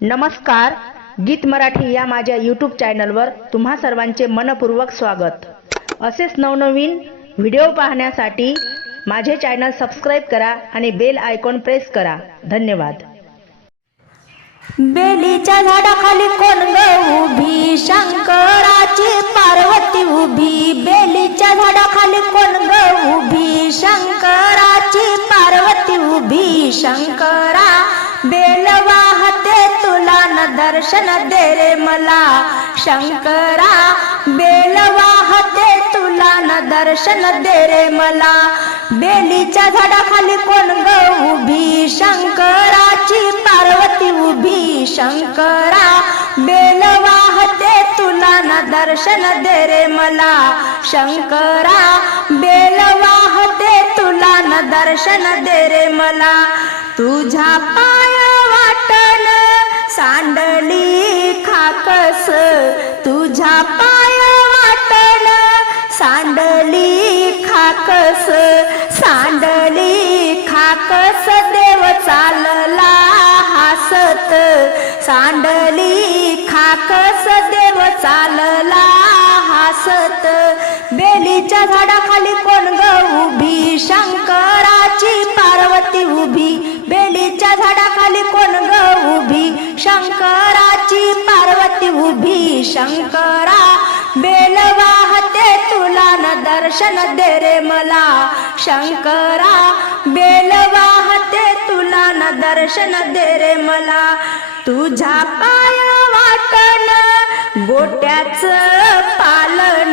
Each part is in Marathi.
नमस्कार गीत मराठी या माझ्या यूट्यूब चॅनलवर तुम्हा सर्वांचे मनपूर्वक स्वागत. असेच नवनवीन व्हिडिओ पाहण्यासाठी माझे चॅनल सबस्क्राईब करा आणि बेल आयकॉन प्रेस करा. धन्यवाद. बेलीच्या झाडाखाली कोण ग उभी शंकराची पार्वती उभी. बेलीच्या झाडाखाली कोण ग उभी शंकराची पार्वती उभी. शंकरा बेलवा दर्शन दे रे मला. शंकरा बेल वाहते तुला न दर्शन दे रे मला. बेलीच्या झाडाखाली कोण ग उभी? शंकराची पार्वती उभी. शंकरा बेल वाहते तुला न दर्शन दे रे मला. शंकरा बेल वाहते तुला न दर्शन दे रे मला. तुझ्या पा सांडली खाकस तुझ्या पाय वाटण. सांडली खाकस सांडली खाकस देव चालला हसत. सांडली खाकस देव चालला हसत. बेलीच्या झाडाखाली कोण ग उभी शंकराची पार्वती उभी शंकरा बेल वाहते तुला न दर्शन दे रे मला. शंकरा बेल वाहते तुला न दर्शन दे रे मला. तुझ्या पाय वाटण गोट्याच पालन.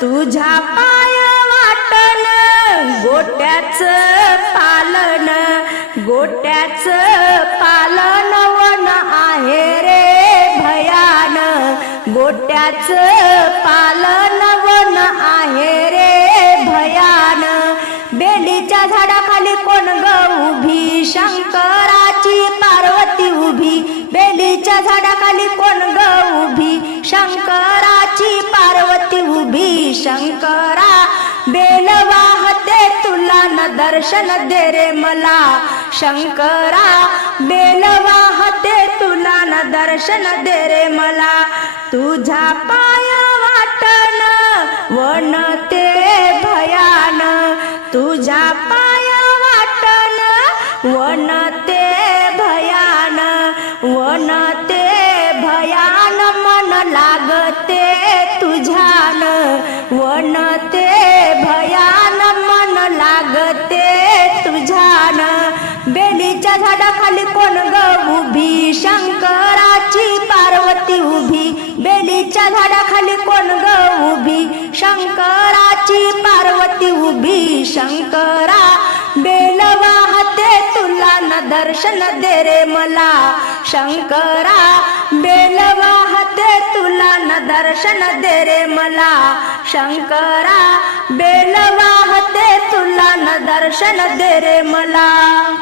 तुझ्या पाय वाटण गोट्याच पालन. गोट्याच पालन. गोट्याच पालन वन आहे रे भयान. बेलीच्या झाडाखाली कोण ग उभी? शंकराची पार्वती उभी. बेलीच्या झाडाखाली कोण ग उभी? शंकराची पार्वती उभी. शंकरा बेल वाहते तुला न दर्शन दे रे मला. शंकरा बेल दर्शन दे रे मला. तुझा पाया वाटन वन ते भयान. तुझा पाया वाटन वन ते भयान. वन ते भयान मन लागते तुझ्यान. वन ते बेलीच्या झाडाखाली कोण ग उभी? शंकराची पार्वती उभी. बेलीच्या झाडाखाली कोण ग उभी? शंकराची पार्वती उभी. शंकरा बेल वाहते तुला न दर्शन दे रे मला. शंकरा बेल वाहते तुला न दर्शन दे रे मला. शंकरा बेल वाहते तुला न दर्शन दे रे मला.